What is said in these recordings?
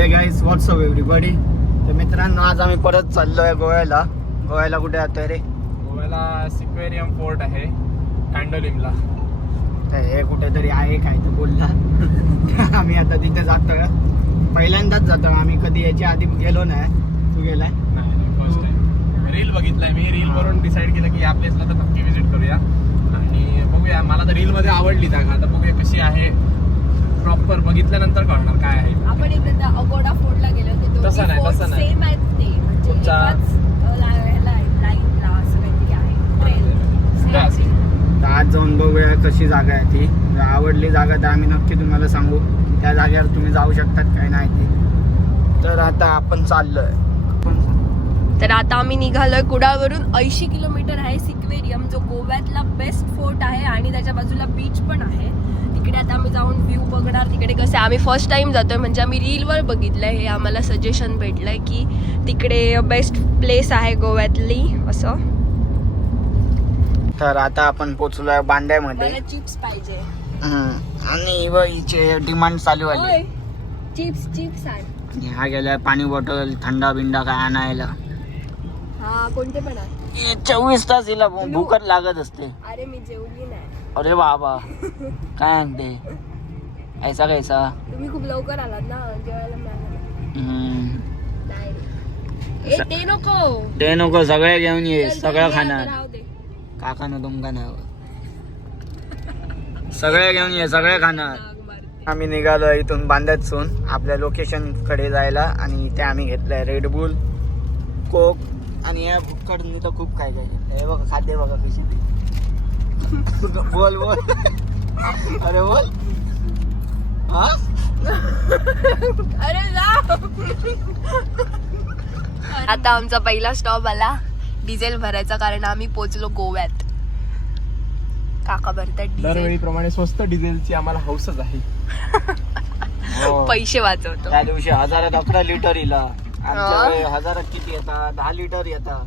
Hey guys WhatsApp everybody. तर मित्रांनो आज आम्ही परत चाललोय गोव्याला. गोव्याला कुठे जातोय रे? गोव्याला सिक्वेरियम फोर्ट आहे कांडोलिमला. तर हे कुठेतरी आहे काय तर बोलला. आम्ही आता तिथे जातोय. पहिल्यांदाच जातोय आम्ही, कधी याच्या आधी गेलो नाही. तू गेलाय? नाही फर्स्ट टाइम. रील बघितलाय मी, रील वरून डिसाईड केलं की या प्लेसला तर नक्की विजिट करूया आणि बघूया. मला तर रील मध्ये आवडली जागा, आता बघूया कशी आहे. प्रॉपर बघितल्यानंतर कळणार काय आहे. आपण एकदा अगोडा फोर्टला गेलो होतो. तसं नाही सेम आहेत ते, म्हणजे एकाच लाईनला असं काहीतरी आहे ट्रेन. तर आज जाऊन बघूया कशी जागा आहे ती. जर आवडली जागा तर आम्ही नक्की तुम्हाला सांगू त्या जागेवर तुम्ही जाऊ शकतात काय नाही ती. तर आता आपण चाललोय. तर आता आम्ही निघालोय कुडाळवरून. 80 किलोमीटर आहे सिक्वेरियम, जो गोव्यातला बेस्ट फोर्ट आहे आणि त्याच्या बाजूला बीच पण आहे. तिकडे आता आम्ही जाऊन व्ह्यू बघणार. तिकडे कसं आम्ही फर्स्ट टाइम जातोय, म्हणजे आम्ही रीलवर बघितलंय, हे आम्हाला सजेशन भेटलंय की तिकडे बेस्ट प्लेस आहे गोव्यातली असं. तर आता आपण पोचलोय बांद्यामध्ये. मला चिप्स पाहिजे. आणि हिचे डिमांड चालू आली. चिप्स आहे. हा गेलाय पाणी बॉटल थंडा बिंडा काय आणायला. हा कोणते पण आहे. 24 तास हिला भूकच लागत असते. अरे मी जेवली नाही. अरे बाबा काय म्हणते ऐसा कैसा. तुम्ही खूप लवकर आलात ना, जेवायला मिळालं नाही. ते नको, ते नको, सगळे घेऊन ये. सगळं खाणार. राहू दे. काका न तुमका नाही. सगळे घेऊन ये, सगळे खाणार. आम्ही निघालो इथून बांद्यातून आपल्या लोकेशन कडे जायला. आणि इथे आम्ही घेतलंय रेडबुल, कोक आणि या कडनी तर खूप काय काय घेतलंय. हे बघा खाद्य बघा कशी. बोल बोल. अरे बोल. हा अरे जा. आता आमचा पहिला स्टॉप आला डिझेल भरायचा, कारण आम्ही पोहोचलो गोव्यात. काका भरतात डिझेल. दरवेळीप्रमाणे स्वस्त डिझेलची आम्हाला हौसच आहे. पैसे वाचवतो. त्या दिवशी 1011 लिटर इला. आमच्या 1000 किती येतात? 10 लिटर येतात.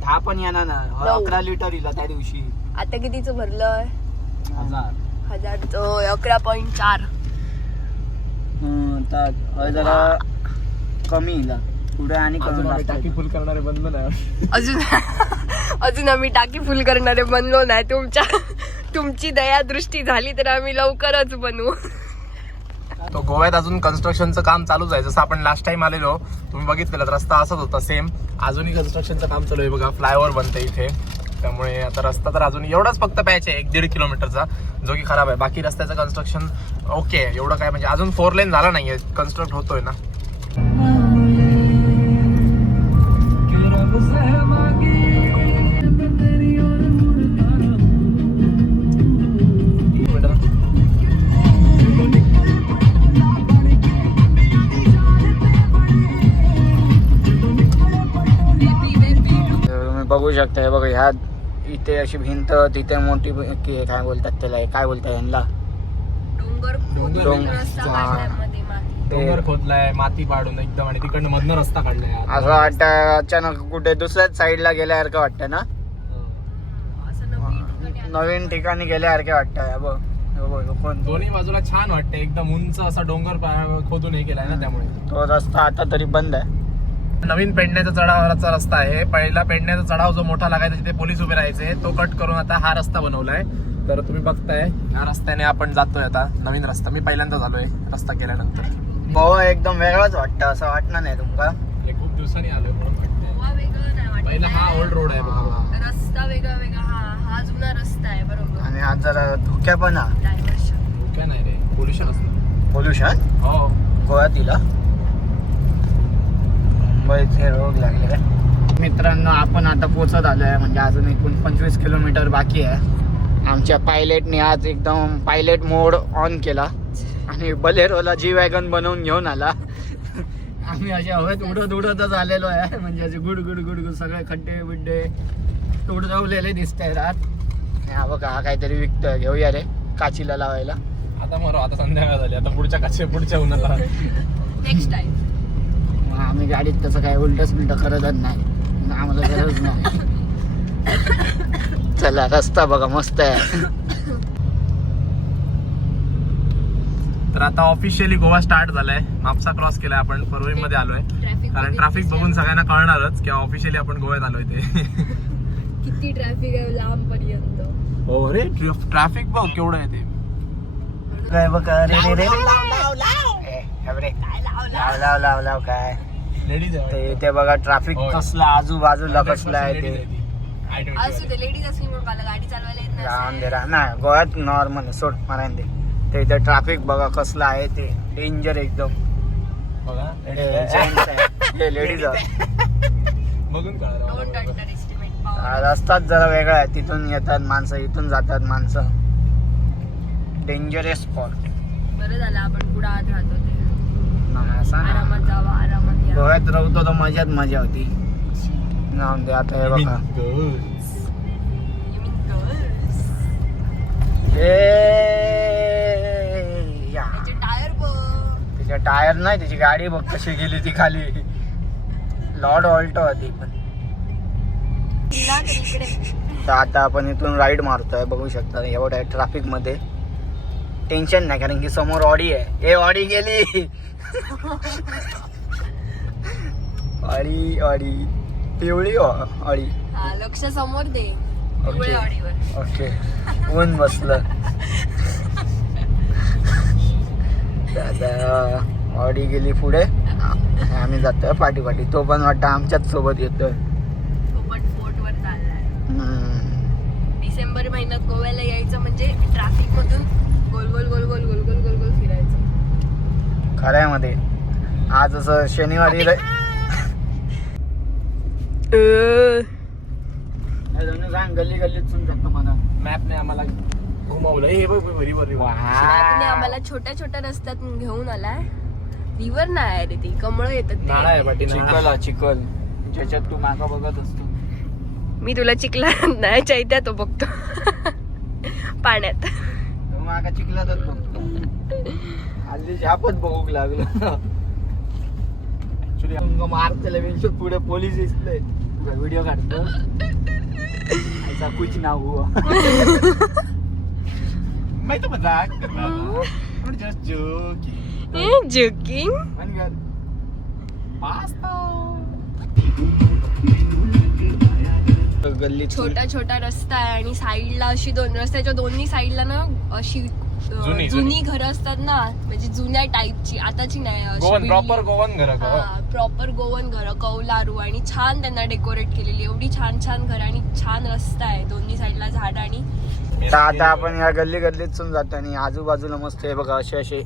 10 पण येणार ना. 11 लिटर इला त्या दिवशी. आता कितीच भरलंय? 1000चं 11.4. जरा कमी इला पुढे आणि कमी. टाकी फुल करणारे बंद नाही अजून आम्ही टाकी फुल करणारे बनलो नाही. तुमची दया दृष्टी झाली तर आम्ही लवकरच बनवू. तो गोव्यात अजून कन्स्ट्रक्शनचं काम चालूच आहे. जसं आपण लास्ट टाइम आलेलो, तुम्ही बघितलेलं रस्ता असाच होता सेम. अजूनही कन्स्ट्रक्शनचं काम चालू आहे बघा. फ्लायओव्हर बनते इथे, त्यामुळे आता रस्ता तर अजून एवढाच फक्त पॅच आहे 1-1.5 किलोमीटरचा, जो की खराब आहे. बाकी रस्त्याचं कन्स्ट्रक्शन ओके आहे. एवढं काय म्हणजे अजून 4 लेन झाला नाहीये, कन्स्ट्रक्ट होतोय ना. बघू शकता. हे बघा ह्या इथे अशी भिंत, तिथे मोठी काय बोलतात त्याला, काय बोलतात ह्यांना, डोंगर खोदलाय, माती पाडून एकदम, आणि तिकडनं मधनं रस्ता काढलाय. असं वाटतं अचानक कुठे दुसऱ्याच साईडला गेल्यासारखं वाटतं ना. नवीन ठिकाणी गेल्यासारखं वाटतं. दोन्ही बाजूला छान वाटतं, एकदम उंच असा डोंगर खोदून हे केलाय ना, त्यामुळे तो रस्ता आता तरी बंद आहे. नवीन पेडण्याचा चढावाचा रस्ता आहे. पहिला पेडण्याचा चढाव जो मोठा लागायचा तिथे पोलीस उभे राहायचे, तो कट करून आता हा रस्ता बनवलाय. तर तुम्ही बघताय या रस्त्याने आपण जातोय आता. नवीन रस्ता मी पहिल्यांदा झालोय रस्ता केल्यानंतर. गोवा एकदम वेगळाच वाटतं, असं वाटणार नाही तुमका? खूप दिवसांनी आलोय म्हणून वाटतंय. पहिला हा ओल्ड रोड आहे बघा. रस्ता वेगळा वेगळा. हा जुना रस्ता आहे बरोबर. आणि आज जरा धोक्या पण काय नाही रे, पोल्युशन असतं. पोल्युशन हो गोव्यात तिला मुंबईचे रोग लागले. मित्रांनो आपण आता पोचत आलोय, म्हणजे अजून एकूण 25 किलोमीटर बाकी आहे. आमच्या पायलटने आज एकदम पायलट मोड ऑन केला आणि बलेरोला जी वॅगन बनवून घेऊन आला. आम्ही अशा हवेत उडतच आलेलो आहे, म्हणजे असे गुड गुड गुड गुड सगळे खड्डे बिड्डे तुडवलेले दिसत आहे रात. हा बघा हा काहीतरी विकतोय, घेऊया रे काचीला लावायला. आता मरो, आता संध्याकाळ झाली, आता पुढच्या उन्हाला नेक्स्ट टाइम. आम्ही गाडीत तसं काय उलटच करतच नाही, आम्हाला गरज नाही. चला रस्ता बघा मस्त आहे. तर आता ऑफिशियली गोवा स्टार्ट झालाय. म्हापसा क्रॉस केलाय आपण, परवरीमध्ये आलोय. कारण ट्रॅफिक बघून सगळ्यांना कळणारच की ऑफिशियली आपण गोव्यात आलोय ते. किती ट्रॅफिक आहे लांब पर्यंत. हो रे, ट्रॅफिक बघ केवढं आहे ते. काय बघा रे रे रे लाव लाव लाव काय लेडीज ते बघा ट्रॅफिक कसला आजूबाजूला कसला आहे ते. असू दे, लेडीज असली म्हणून मला गाडी चालवायला येत राहून दे नाही, गोव्यात नॉर्मल सोड मारायला दे. ते इथे ट्रॅफिक बघा कसला आहे ते, डेंजर एकदम. लेडीज बघून डोंट अंडर एस्टिमेट. रस्ताच जरा वेगळा आहे, तिथून येतात माणसं, इथून जातात माणसं. Dangerous spot. बरं झालं आपण पुढे आत राहतो ते. असं ना, आरामात जावा, आरामात या. गोव्यात राहतो तर मजाच मजा होती. जाऊन दे आता. हे बघा You mean girls? त्याचे टायर बघ. तिच्या टायर नाही, तिची गाडी बघ कशी गेली ती खाली. लॉर्ड ऑल्टो होती पण. तिला तर इकडे. तर आता आपण इथून राईड मारतोय, बघू शकता. एवढ्या ट्रॅफिक मध्ये टेन्शन नाही, कारण की समोर ऑडी आहे. हे ऑडी गेली. ऑडी ऑडी पिवळी ऑडी. हा, लक्ष समोर दे. ओके पिवळ्या गाडीवर. ओके. ऊन बसलं. दादा ऑडी गेली पुढे, आम्ही जातोय पाठी पाठी. तो पण वाटतं आमच्याच सोबत येतोय. कोपट फोर्ट वर चाललाय. डिसेंबर महिन्यात गोव्याला यायचं म्हणजे ट्रॅफिक मधून गोल गोल गोल गोल गोल गोल गोल गोल फिरायचं. खऱ्यामध्ये आज असं शनिवारी गल्ली गल्लीतून जातो मला. मॅपने आम्हाला घुमवलं. हे बघ बरी बरी. मॅपने आम्हाला छोट्या छोट्या रस्त्यातून घेऊन आलाय. रिव्हर नाही आहे रे, ती कमळ येतात नाळा आहे ते. पाठी. चिखल चिखल, ज्याच्यात तू मागा बघत असतो. मी तुला चिखला नाही, चैत्यात तो बघतो. पाण्यात. तू मागा चिखलातच बघतो. हल्ली झापत बघूक लागलो. ऍक्च्युली मारतेला विंशू पुढे पोलीस दिसले. व्हिडिओ काढतो. ऐसा कुछ ना हुआ. मैं तो मजाक कर रहा था. Just joking. जोकिंग. पण कर. गल्लीत छोटा छोटा रस्ता आहे आणि साईडला अशी दोन, रस्त्याच्या दोन्ही साईडला ना अशी जुनी घरं असतात ना, म्हणजे जुन्या टाईपची, आताची नाही. गोवन प्रॉपर गोवन घर. प्रॉपर गोवन घर, कौलारू, आणि छान त्यांना डेकोरेट केलेली. एवढी छान छान घर आणि छान रस्ता आहे, दोन्ही साईडला झाड. आणि आता आपण या गल्ली गल्लीतून जातो आणि आजूबाजूला मस्त आहे बघा, असे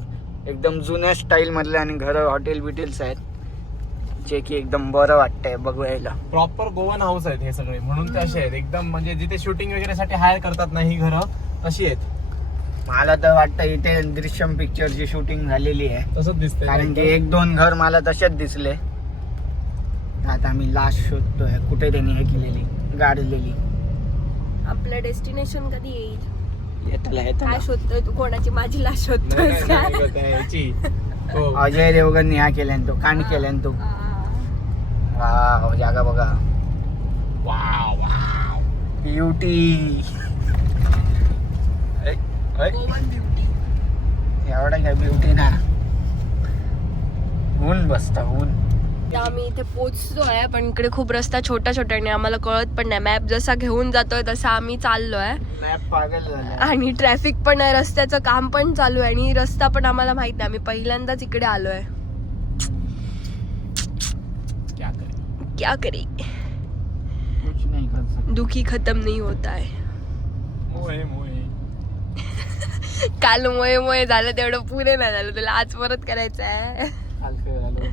एकदम जुन्या स्टाईल मधले आणि घर, हॉटेल बिटेल्स आहेत, जे की एकदम बरं वाटतंय बघायला. प्रॉपर गोवन हाऊस आहेत हे सगळे, म्हणून ते असे आहेत एकदम, म्हणजे जिथे शूटिंग वगैरे साठी हायर करतात ना ही घरं तशी आहेत. मला तर वाटतं इथे दृश्यम पिक्चरची शूटिंग झालेली आहे, तसंच दिसतंय. कारण की एक दोन घर मला तसेच दिसले. आता आम्ही लास्ट शोधतोय कुठे त्यांनी हे केलेली, गाडलेली. आपलं डेस्टिनेशन कधी येईल? येतला काय शोधतोय तू? कोणाची? माझी लाश शोधतोय का? हो. अजय देवगन ह्या केल्यान तो, कांड केल्यान तो. वाव, जागा बघा. Wow wow. Beauty. Goan beauty. एवढा काय ब्युटी ना, ऊन बसता ऊन. आता आम्ही इथे पोहोचतोय, पण इकडे खूप रस्ता छोटा छोटा आणि आम्हाला कळत पण नाही. मॅप जसा घेऊन जातोय तसा आम्ही चाललोय. मॅप पागल झाला. आणि ट्रॅफिक पण आहे, रस्त्याचं काम पण चालू आहे आणि रस्ता पण आम्हाला माहित नाही. आम्ही पहिल्यांदाच इकडे आलोय. क्या करे, कुछ नहीं कर सकते. दुखी खत्म नहीं होता है. मोहे मोहे. काल मोये मोये झालं तेवढं पुरे नाही झालं, तुला आज परत करायचं आहे. हलकं झालं.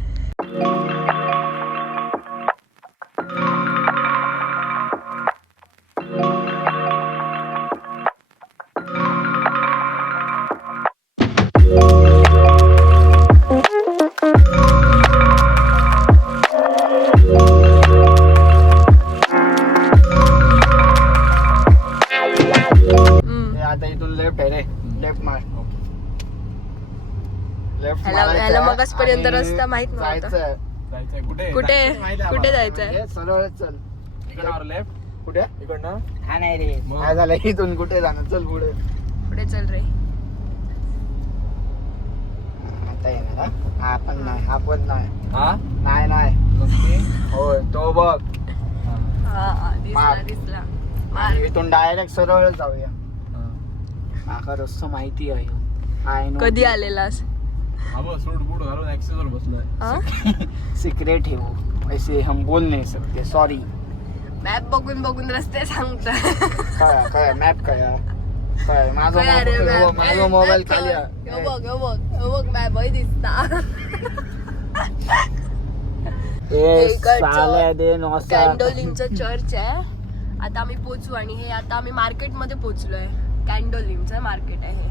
आता इथून लेफ्ट आहे रे, लेफ्ट मार. लेफ्ट ह्याला मगाचपर्यंत रस्ता माहित नव्हता. जायचंय कुठे? कुठे माहिती आहे कुठे आम्हाला. जायचंय? सरळ चल. इकडं लेफ्ट. कुठे? इकडनं. हा नाही रे, मग? काय झालं इथून कुठे जाणार? चल पुढे. पुढे चल रे. आता येणार हा पण नाही हा पण नाही हा नाही नाही होय तो बघ हा दिसला मार. दिसला आणि इथून डायरेक्ट सरळ जाऊया आका रस्ता माहिती आहे I know. कधी आलेलास सूट बूट घालून ऍक्सेस वर बसलोय सिक्रेट है वो ऐसे हम बोल नहीं सकते सॉरी मॅप बघून बघून रस्ते सांगता काय मॅप काय माझा काय रे map? माझा मोबाईल map खाली कर. हे बघ हे बघ हे बघ मॅप दिसता कॅन्डोलिमचं चर्च आहे आता आम्ही पोचू आणि हे आता आम्ही मार्केट मध्ये पोचलोय कॅन्डोलिमचं मार्केट आहे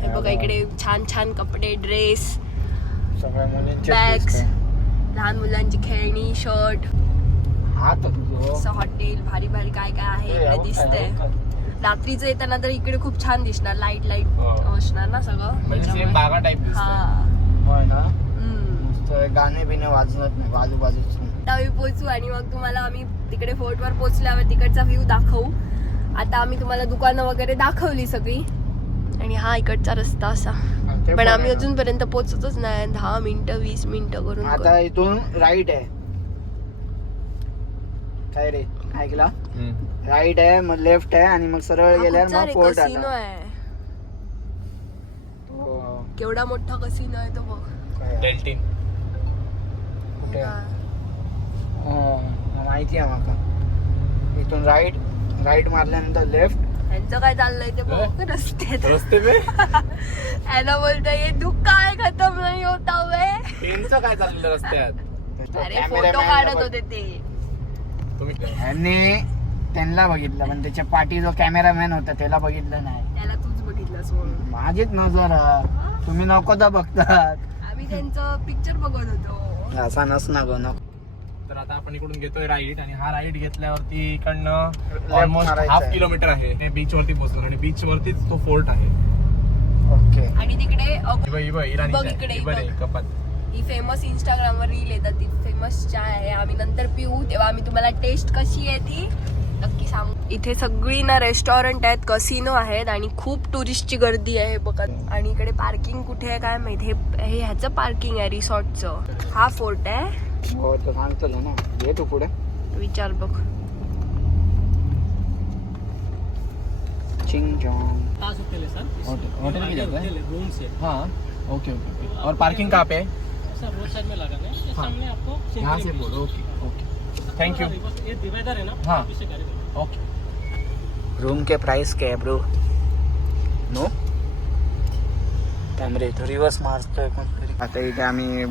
हे बघा इकडे छान छान कपडे ड्रेस सगळ्या मुलींचे बॅग्स लहान मुलांची खेळणी शर्ट हा तर तुझं असं हॉटेल भारी भारी काय काय आहे इकडे दिसतंय रात्रीचं येताना तर इकडे खूप छान दिसणार लाईट असणार ना सगळं सेम बागा टाइप हा होय ना हम्म. नुसतं गाणे बिणे वाजवत नाही बाजूबाजूचं आता आम्ही पोचू आणि मग तुम्हाला आम्ही तिकडे फोर्टवर पोचल्यावर तिकडचा व्ह्यू दाखवू आता आम्ही तुम्हाला दुकानं वगैरे दाखवली सगळी आणि हा इकडचा रस्ता असा ते पण आम्ही आहे ना. अजूनपर्यंत पोचतच नाही 10 मिनिटं 20 मिनिटं करून आता इथून राईट आहे काय रे ऐकला राईट आहे मग लेफ्ट आहे आणि मग सरळ गेल्यावर मग फोर्ट कसिनो आहे आहे केवढा मोठा कसिनो आहे तो बघ डेल्टिन कुठे हा. माहिती आहे माका इथून राईट मारल्यानंतर लेफ्ट यांचं काय चाललंय ते बघ रस्त्यात रस्ते पे याला बोलतोय ये दुःख काय खतम नाही होता वे त्यांचं काय चाललं रस्त्यात अरे फोटो काढत होते ते तुम्ही यांनी त्यांना बघितलं पण त्याच्या पाठी जो कॅमेरामॅन होता त्याला बघितलं नाही त्याला तूच बघितलंस म्हणून माझीच नजर तुम्ही नको तर बघतात आम्ही त्यांचं पिक्चर बघत होतो असा नसना गो नको तर आता आपण इकडून घेतोय राईट आणि हा राईट घेतल्यावरती इकडनं Left ऑलमोस्ट मारायचं हाफ आहे. किलोमीटर आहे बीच वरती पोहोचलो आणि बीच वरतीच तो फोर्ट आहे ओके आणि तिकडे इराणी बघ इकडे, बघ. कपात ही फेमस इंस्टाग्रामवर रील येतात ती फेमस चाय आहे आम्ही नंतर पिऊ तेव्हा आम्ही तुम्हाला टेस्ट कशी आहे ती नक्की सांगू इथे सगळी ना रेस्टॉरंट आहेत कसिनो आहेत आणि खूप टुरिस्टची गर्दी आहे बघा आणि इकडे पार्किंग कुठे आहे काय माहित हे ह्याचं पार्किंग आहे रिसॉर्टचं हा फोर्ट आहे हो तर सांगतो ना घे तू पुढे विचार बघ चिंग चॉंग आ सकते हैं सर होटल भी जाता है रूम से हाँ ओके ओके और पार्किंग कहाँ पे है सर रोड साइड में लगाना है हाँ। सामने आपको यहाँ से बोलो ओके ओके थैंक यू ये डिवाइडर है ना हाँ। पीछे गाड़ी लगा। ओके रूम के प्राइस क्या है ब्रो नो कॅमेरे तो रिवर्स मारतोय कोणतरी आता इथे आम्ही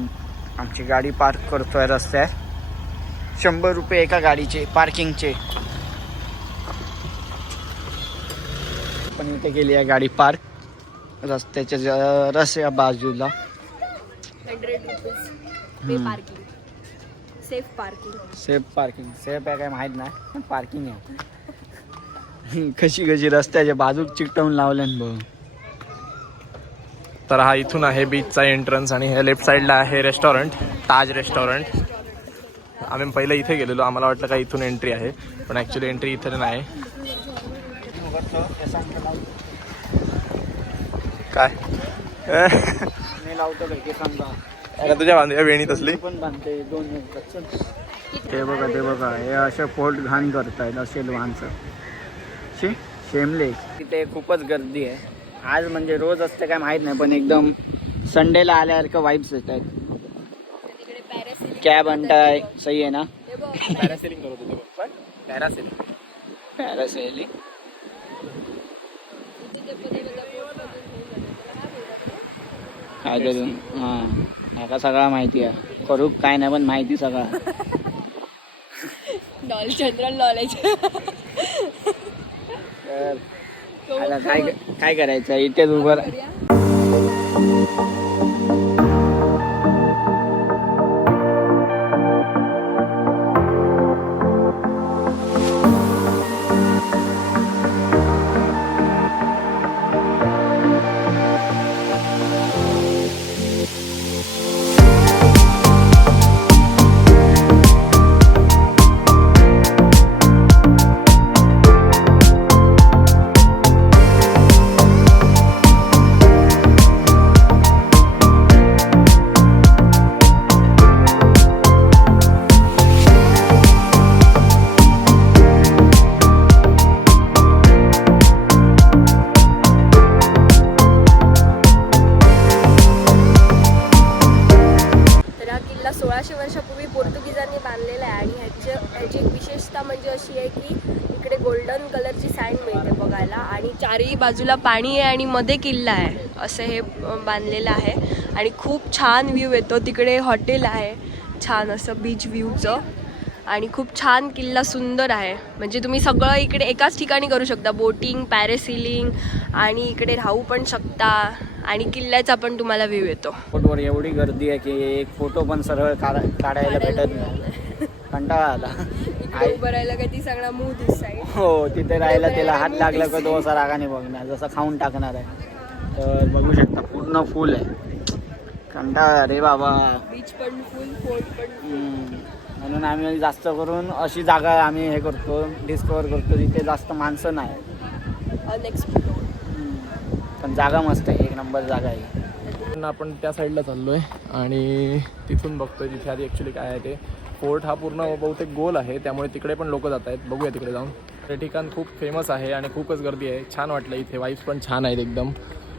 आमची गाडी पार्क करतोय रस्त्यात 100 रुपये एका गाडीचे पार्किंगचे पण इथे केली आहे गाडी पार्क रस्त्याच्या जराशा बाजूला 100 रुपीज पे पार्किंग सेफ पार्किंग सेफ आहे काय माहित नाही पण पार्किंग आहे कशी रस्त्याच्या बाजूक चिकटवून लावल्यान बघ तर हा इथून आहे बीचचा एंट्रन्स आणि हे लेफ्ट साईडला आहे रेस्टॉरंट ताज रेस्टॉरंट आम्ही पहिले इथे गेलेलो आम्हाला वाटलं का इथून एंट्री आहे पण ॲक्च्युली एंट्री इथे नाही काय मी लावतो काय समजा अरे तुझ्या बांधूया वेणीत असली पण बांधते 2 मिनिटात ते बघा हे असे फोल्ड घाण करतायत असेल माणसं शेमले तिथे खूपच गर्दी आहे आज म्हणजे रोज असते काय माहित नाही पण एकदम संडेला आल्यासारखं वाईब्स येत आहेत कॅब आणताय सही आहे ना पॅरासेलिंग करत होते पण पॅरासेलिंग काय करून हां का सगळा माहिती आहे करू काय नाही पण माहिती सगळा जनरल नॉलेज तर आता काय करायचं इथेच उभं 1600 वर्षापूर्वी पोर्तुगीजांनी बांधलेलं आहे आणि ह्याची एक विशेषता म्हणजे अशी आहे की इकडे गोल्डन कलरची सँड मिळते बघायला आणि चारही बाजूला पाणी आहे आणि मध्ये किल्ला आहे असं हे बांधलेलं आहे आणि खूप छान व्ह्यू येतो. तिकडे हॉटेल आहे छान असं बीच व्ह्यूचं आणि खूप छान किल्ला सुंदर आहे. म्हणजे तुम्ही सगळं इकडे एकाच ठिकाणी करू शकता, बोटिंग, पॅरेसिलिंग आणि इकडे राहू पण शकता आणि किल्ल्याचा पण तुम्हाला व्ह्यू येतो. फोटोवर एवढी गर्दी आहे की एक फोटो पण सरळ काढायला भेटत नाही. कंटाळा आला. इकडे उभं राहिलं का ती सगळा मूळ दिसताय. हो, तिथे राहायला त्याला हात लागला का तो असा रागाने बघणार, जसं खाऊन टाकणार आहे. तर बघू शकता पूर्ण फुल आहे. कंटाळा रे बाबा. बीच पण फुल, फोर्ट पण full. म्हणून आम्ही जास्त करून अशी जागा आम्ही हे करतो, डिस्कवर करतो जिथे जास्त माणसं नाही. अनएक्सप्लोर्ड. पण जागा मस्त आहे, एक नंबर जागा आहे. आपण त्या साईडला चाललोय आणि तिथून बघतोय तिथे आधी ॲक्च्युली काय आहे ते. फोर्ट हा पूर्ण बहुतेक गोल आहे, त्यामुळे तिकडे पण लोक जात आहेत. बघूया तिकडे जाऊन. ते ठिकाण खूप फेमस आहे आणि खूपच गर्दी आहे. छान वाटलं इथे. वाईफ्स पण छान आहेत एकदम.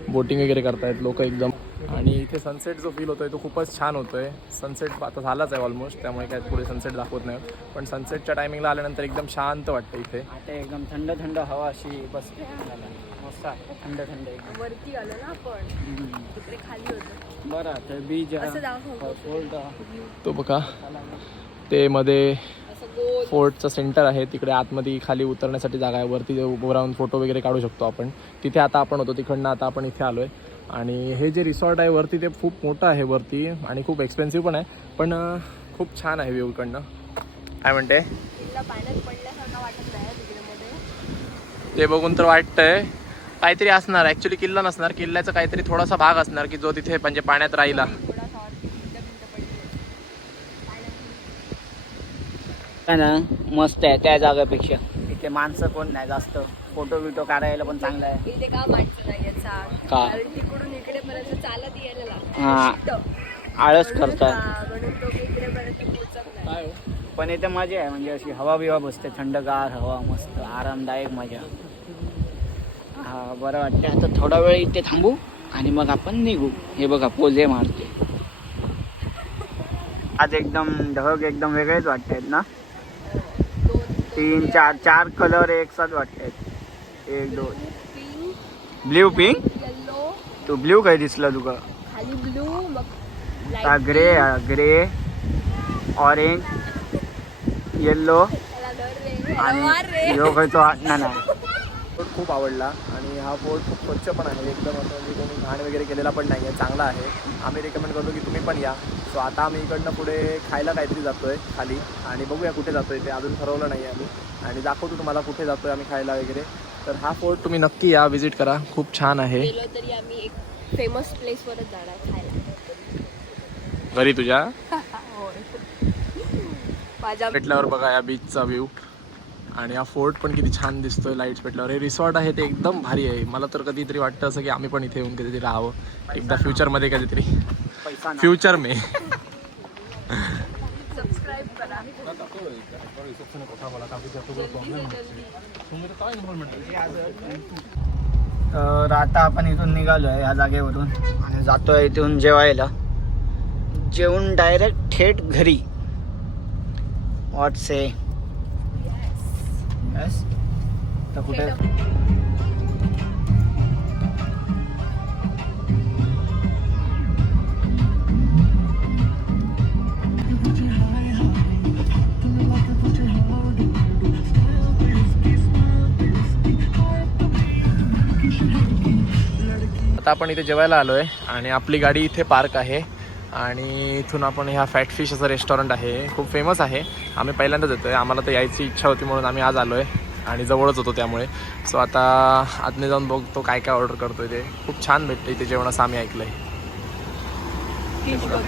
बोटिंग वगैरे करतायत लोक एकदम. आणि इथे सनसेट जो फील होतोय तो खूपच छान होतोय. सनसेट आता झालाच आहे ऑलमोस्ट, त्यामुळे काय पुढे सनसेट दाखवत नाही. पण सनसेटच्या टायमिंगला आल्यानंतर एकदम शांत वाटतं इथे. आता एकदम थंड थंड हवा अशी बसते. मस्त आहे, थंड थंड एकदम. वरती आलो ना आपण, तिकडे खाली होतो. बरं, तर बीच असं दाखव. फोर्ट तो बघा, ते मध्ये असं गोल. फोर्टचं सेंटर आहे. तिकडे आतमध्ये खाली उतरण्यासाठी जागा आहे. वरती उभं राहून फोटो वगैरे काढू शकतो आपण. तिथे आता आपण होतो, तिकडनं आता आपण इथे आलो आहे. आणि हे जे रिसॉर्ट आहे वरती ते खूप मोठं आहे वरती आणि खूप एक्सपेन्सिव्ह पण आहे, पण खूप छान आहे व्ह्यू इकडनं. काय म्हणते? किल्ला पाण्यात पडल्यासारखा वाटत नाही तिकडे मध्ये. ते बघून तर वाटतंय काहीतरी असणार. ॲक्च्युली किल्ला नसणार, किल्ल्याचा काहीतरी थोडासा भाग असणार की जो तिथे म्हणजे पाण्यात राहिला. थोडासा भिंत पडली. ना मस्त आहे त्या जागेपेक्षा. इथे माणसं कोण नाही जास्त. फोटो बिटो काढायला पण चांगला आहे. इथे का माणसं नाही आहेत सांग? का? कारण तिकडून इकडेपर्यंत चालत यायला लागतं. हा, शिट्ट. आळस म्हणून करतात. म्हणून तो इकडेपर्यंत पोहोचत नाही. पण इथे मजा आहे, म्हणजे अशी हवा बिवा बसते, थंडगार हवा, मस्त आरामदायक मजा. हा, बरं वाटते. आता थोडा वेळ इथे थांबू आणि मग आपण निघू. हे बघा पोजे मारते. आज एकदम ढग एकदम वेगळेच वाटतायत ना. 3, 4 कलर एक साथ वाटतायत. 1, 2. Pink, blue pink. येल्लो, तू ब्ल्यू काय दिसला तुका? खाली ब्लू, मग हा, ग्रे, ग्रे, ऑरेंज, येल्लो आणि ह्यो काय तो वाटणार नाही. फोर्ट खूप आवडला आणि हा फोर्ट खूप स्वच्छ पण आहे एकदम. असं म्हणजे कोणी घाण वगैरे केलेला पण नाही आहे, चांगला आहे. आम्ही रेकमेंड करतो की तुम्ही पण या. सो आता आम्ही इकडनं पुढे खायला काहीतरी जातो आहे खाली आणि बघूया कुठे जातो आहे ते अजून ठरवलं नाही आम्ही. आणि दाखवतो तुम्हाला कुठे जातो आहे आम्ही खायला वगैरे. तर हा फोर्ट तुम्ही नक्की या, व्हिजिट करा, खूप छान आहे. गेलो तरी आम्ही एक फेमस प्लेसवरच जाणार खायला. घरी तुझ्या माझ्या पेटल्यावर बघा या बीचचा व्ह्यू. आणि हा फोर्ट पण किती छान दिसतोय लाईट्स पेटल्यावर. हे रिसॉर्ट आहे ते एकदम भारी आहे. मला तर कधीतरी वाटतं असं की आम्ही पण इथे येऊन कधीतरी राहावं एकदा फ्युचरमध्ये, कधीतरी पैसा नाही. फ्युचर में. सबस्क्राईब करा. तर आता आपण इथून निघालो आहे या जागेवरून आणि जातोय इथून जेवायला. जेवून डायरेक्ट थेट घरी. What say? यस. तर कुठे? आता आपण इथे जेवायला आलो आहे आणि आपली गाडी इथे पार्क आहे आणि इथून आपण ह्या फॅट फिश असं रेस्टॉरंट आहे, खूप फेमस आहे. आम्ही पहिल्यांदाच येतो आहे. आम्हाला तर यायची इच्छा होती म्हणून आम्ही आज आलो आहे आणि जवळच होतो त्यामुळे. सो आता आतने जाऊन बघतो काय काय ऑर्डर करतो आहे. ते खूप छान भेटतं इथे जेवण असं आम्ही ऐकलं आहे. फिश बघ.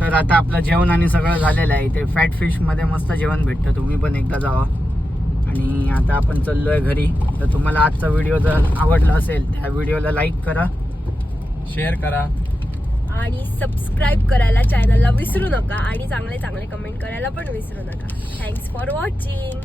तर आता आपलं जेवण आणि सगळं झालेलं आहे. इथे फॅट फिशमध्ये मस्त जेवण भेटतं, तुम्ही पण एकदा जावा. आणि आता आपण चाललो आहे घरी. तर तुम्हाला आजचा व्हिडिओ जर आवडला असेल त्या व्हिडिओला लाईक करा, शेअर करा आणि सबस्क्राईब करायला चॅनलला विसरू नका आणि चांगले चांगले कमेंट करायला पण विसरू नका. Thanks for watching.